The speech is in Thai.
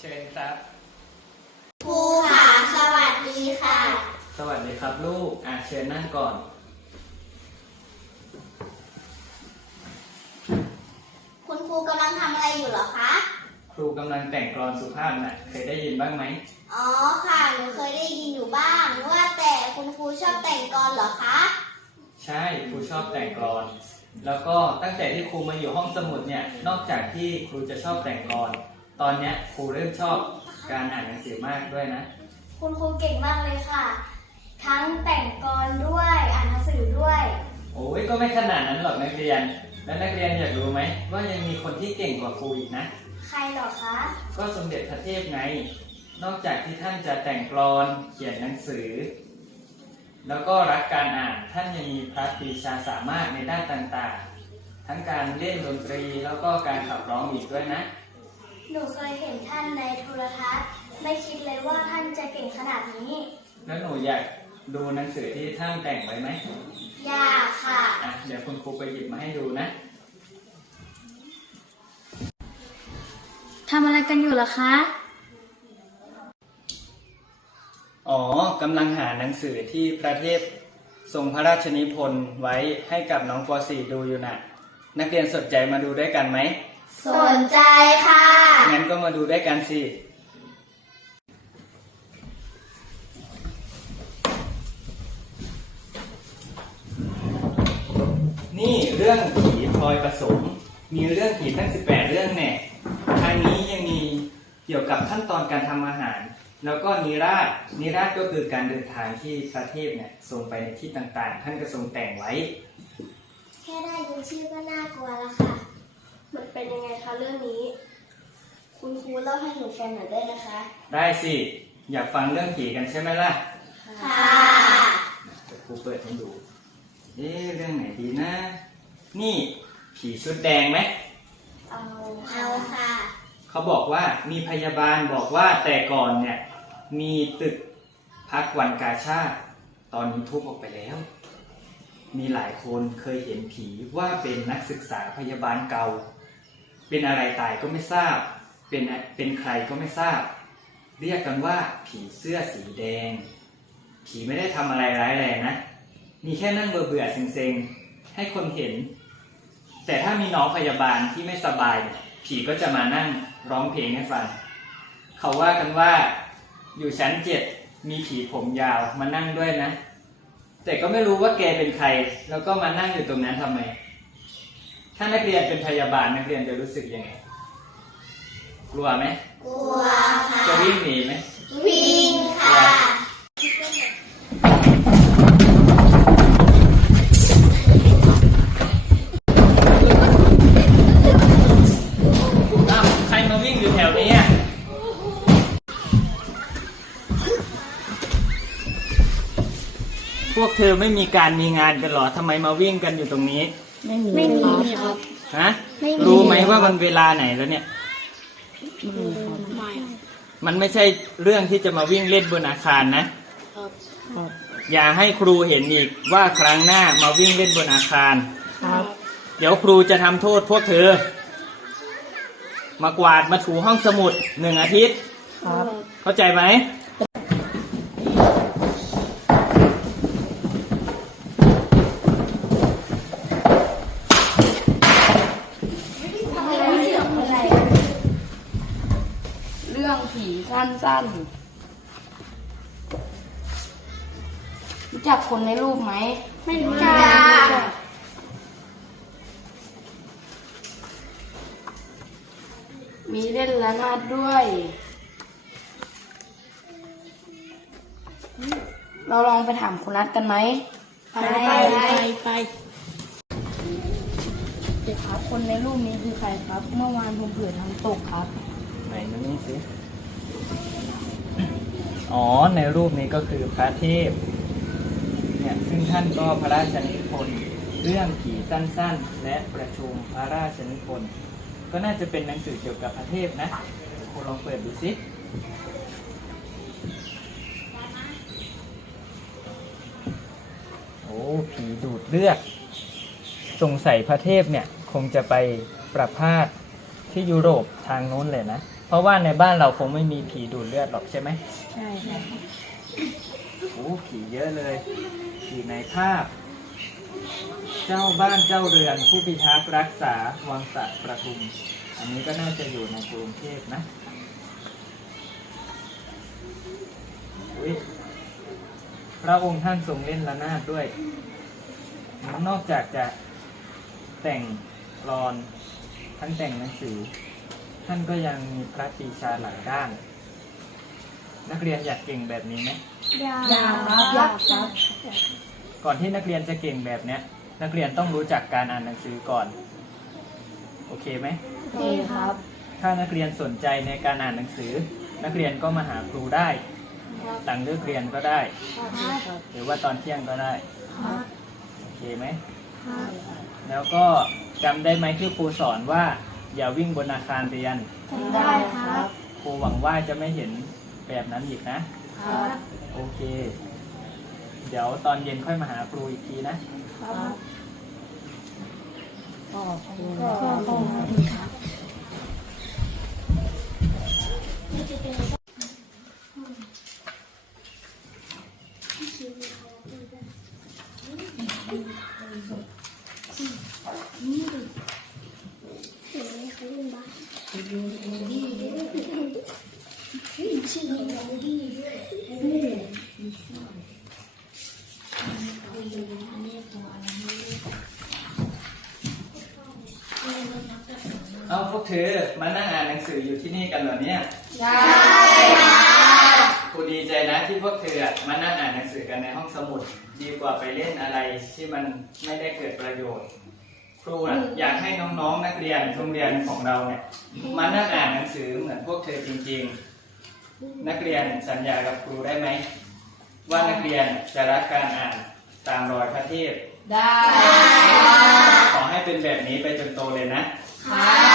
เชิญครับ ครูค่ะ สวัสดีค่ะ สวัสดีครับลูก อะเชิญนั่งก่อน คุณครูกำลังทำอะไรอยู่เหรอคะ ครูกำลังแต่งกลอนสุภาพน่ะ เคยได้ยินบ้างไหม อ๋อค่ะ หนูเคยได้ยินอยู่บ้าง ว่าแต่คุณครูชอบแต่งกลอนเหรอคะ ใช่ ครูชอบแต่งกลอน แล้วก็ตั้งแต่ที่ครูมาอยู่ห้องสมุดเนี่ย นอกจากที่ครูจะชอบแต่งกลอน ตอนเนี้ยครูเริ่มชอบการอ่านหนังสือมากด้วยนะ คุณครูเก่งมากเลยค่ะ ทั้งแต่งกลด้วย อ่านหนังสือด้วย โอ้ยก็ไม่ขนาดนั้นหรอกนักเรียน และนักเรียนอยากรู้ไหมว่ายังมีคนที่เก่งกว่าครูอีกนะ ใครเหรอคะ ก็สมเด็จพระเทพไง นอกจากที่ท่านจะแต่งกลอนเขียนหนังสือ แล้วก็รักการอ่านท่านยังมีพระปรีชาสามารถในด้านต่างๆ ทั้งการเล่นดนตรีแล้วก็การขับร้องอีกด้วยนะ หนูเคยเห็นท่านในโทรทัศน์ ไม่คิดเลยว่าท่านจะเก่งขนาดนี้ แล้วหนูอยากดูหนังสือที่ท่านแต่งไว้ไหมอยากค่ะ อะ เดี๋ยวคุณครูไปหยิบมาให้ดูนะ ทำอะไรกันอยู่ล่ะคะ อ๋อกำลังหาหนังสือที่พระเทพทรงพระราชนิพนธ์ไว้ให้กับน้องป .4 ดูอยู่นะนักเรียนสนใจมาดูด้วยกันไหม สนใจค่ะ งั้นก็มาดูด้วยกันสิ นี่เรื่องผีพลอยประสม มีเรื่องผีตั้ง 18 เรื่องแน่ทางนี้ยังมีเกี่ยวกับขั้นตอนการทำอาหาร แล้วก็นิราศนิราศก็คือการเดินทางที่พระเทพเนี่ยทรงไปในที่ต่างๆ ท่านก็ทรงแต่งไว้ แค่ได้ยินชื่อก็น่ากลัวแล้วค่ะ มันเป็นยังไงคะเรื่องนี้ คุณครูเล่าให้หนูฟังหน่อยได้นะคะ ได้สิ อยากฟังเรื่องผีกันใช่ไหมล่ะค่ะเดี๋ยวครูเปิดให้ดู เอ๊ะเรื่องไหนดีนะ นี่ผีชุดแดงไหม เอาเอาค่ะ เขาบอกว่ามีพยาบาลบอกว่าแต่ก่อนเนี่ย มีตึกพักวันกาชาติ ตอนนี้ทุบออกไปแล้ว มีหลายคนเคยเห็นผีว่าเป็นนักศึกษาพยาบาลเก่า เป็นอะไรตายก็ไม่ทราบ เป็นเป็นใครก็ไม่ทราบ เรียกกันว่าผีเสื้อสีแดง ผีไม่ได้ทำอะไรร้ายแรงนะ มีแค่นั่งเบื่อเบื่อเซ็งๆ ให้คนเห็น แต่ถ้ามีน้องพยาบาลที่ไม่สบาย ผีก็จะมานั่งร้องเพลงให้ฟัง เขาว่ากันว่าอยู่ชั้นเจ็ดมีผีผมยาวมานั่งด้วยนะ แต่ก็ไม่รู้ว่าแกเป็นใคร แล้วก็มานั่งอยู่ตรงนั้นทำไม ถ้านักเรียนเป็นพยาบาลนักเรียนจะรู้สึกยังไง กลัวไหมกลัวค่ะ จะวิ่งหนีไหมวิ่งค่ะ อ้าวใครมาวิ่งอยู่แถวนี้อะพวกเธอไม่มีการมีงานกันเหรอทำไมมาวิ่งกันอยู่ตรงนี้ ไม่มีครับ ฮะ รู้ไหมว่ามันเวลาไหนแล้วเนี่ย มันไม่ใช่เรื่องที่จะมาวิ่งเล่นบนอาคารนะอย่าให้ครูเห็นอีกว่าครั้งหน้ามาวิ่งเล่นบนอาคารเดี๋ยวครูจะทำโทษพวกเธอ มากวาดมาถูห้องสมุดหนึ่งอาทิตย์เข้าใจไหม เรื่องผีสั้นๆ รู้จักคนในรูปไหม ไม่รู้จักมีเล่นระนาดด้วย เราลองไปถามคุณนัทกันไหม ไปไปไปเด็กครับ คนในรูปนี้คือใครครับ เมื่อวานผมเผื่อทำตกครับ ไหนมานี่สิ อ๋อ ในรูปนี้ก็คือพระเทพ เนี่ย ซึ่งท่านก็พระราชนิพนธ์เรื่องผีสั้นๆ และประชุมพระราชนิพนธ์ก็น่าจะเป็นหนังสือเกี่ยวกับพระเทพนะคุณลองเปิดดูสิโอ้ผีดูดเลือด สงสัยพระเทพเนี่ย คงจะไปประพาสที่ที่ยุโรปทางนู้นเลยนะ เพราะว่าในบ้านเราคงไม่มีผีดูดเลือดหรอกใช่ไหมใช่ครับโอ้ผีเยอะเลย ผีในภาพ เจ้าบ้านเจ้าเรือน ผู้พิทักษ์รักษาวังสะประทุม อันนี้ก็น่าจะอยู่ในกรุงเทพนะอุ๊ยพระองค์ท่านทรงเล่นระนาดด้วย นอกจากจะแต่งกลอนทั้งแต่งหนังสือ ท่านก็ยังมีพระปรีชาหลายด้าน นักเรียนอยากเก่งแบบนี้ไหมอยากอยากครับอยากครับก่อนที่นักเรียนจะเก่งแบบเนี้ย นักเรียนต้องรู้จักการอ่านหนังสือก่อน โอเคไหมโอเคครับ ถ้านักเรียนสนใจในการอ่านหนังสือ นักเรียนก็มาหาครูได้หลังเลิกเรียนก็ได้ครับหรือว่าตอนเที่ยงก็ได้ครับโอเคไหม แล้วก็จำได้ไหมที่ครูสอนว่า อย่าวิ่งบนอาคารเรียน ได้ครับครูหวังว่าจะไม่เห็นแบบนั้นอีกนะ ครับโอเค เดี๋ยวตอนเย็นค่อยมาหาครูอีกทีนะ ครับขอบคุณขอบคุณครับเอาพวก เธอมานั่งอ่านหนังสืออยู่ที่นี่กันเหรอเนี่ย ใช่ครูดีใจนะที่พวกเธออะมานั่งอ่านหนังสือกันในห้องสมุด ดีกว่าไปเล่นอะไรที่มันไม่ได้เกิดประโยชน์ ครูอะอยากให้น้องๆนักเรียนโรงเรียนของเราเนี่ยมานั่งอ่านหนังสือเหมือนพวกเธอจริง ๆ นักเรียนสัญญากับครูได้ไหมว่านักเรียนจะรักการอ่านตามรอยพระเทพได้ ขอให้เป็นแบบนี้ไปจนโตเลยนะครับ